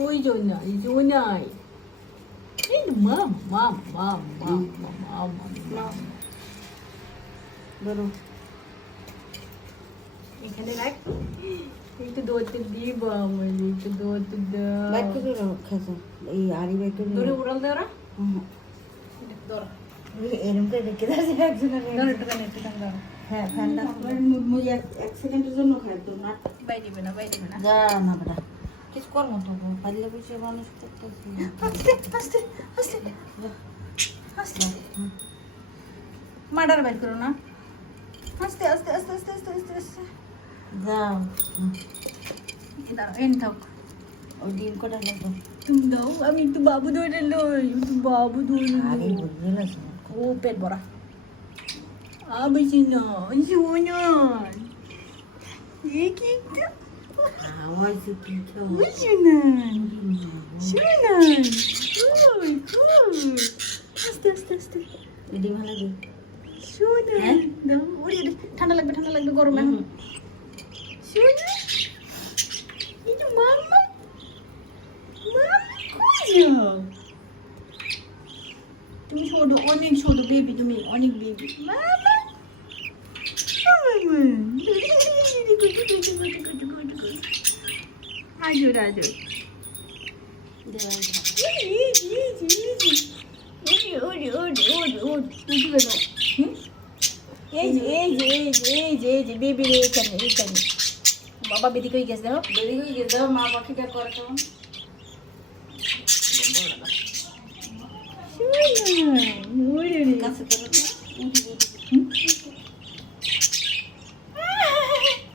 ওই জন্যই এই তো মাম মাম মাম মাম মাম মাম ধরো এখানে রাখ একটু দৌড়তে দিব আমার একটু দৌড়তে বাইক দাও করে রাখো এই আড়ি বাইক করে দৌড়ে উড়াল দেওয়া রা হুম। দৌড় এরম করে রেখে দাও একজনের দৌড় একটু কানে একটু কানে দাও হ্যাঁ ফ্যানটা এক সেকেন্ডের জন্য খাই তো না বাই দিবে না বাই দিবে না যা না বেটা কিছু কর্ম তো পারলে বসে মানুষ করতেছি আস্তে আস্তে আস্তে মার্ডার বের করো না আস্তে আস্তে আস্তে আস্তে আস্তে আস্তে আস্তে যাও দাঁড়াও এন থাক ওই ডিম কটা লাগবে তুমি দাও আমি একটু বাবু ধরে লই একটু বাবু ধরে লই ও পেট ভরা আবেছি না শোনান এ কি দাও ওরে ওরে, ঠান্ডা লাগবে ঠান্ডা লাগবে গরম এখন শোনান মাম্মা মাম্মা তুমি ছোট অনেক ছোট বেবি তুমি অনেক বেবি মামা! এই যে বেবি রে এখানে এখানে বাবা বেদি কই গেছে দেখো গিয়ে গেছে মা পাখিটা করে কেমন কাছে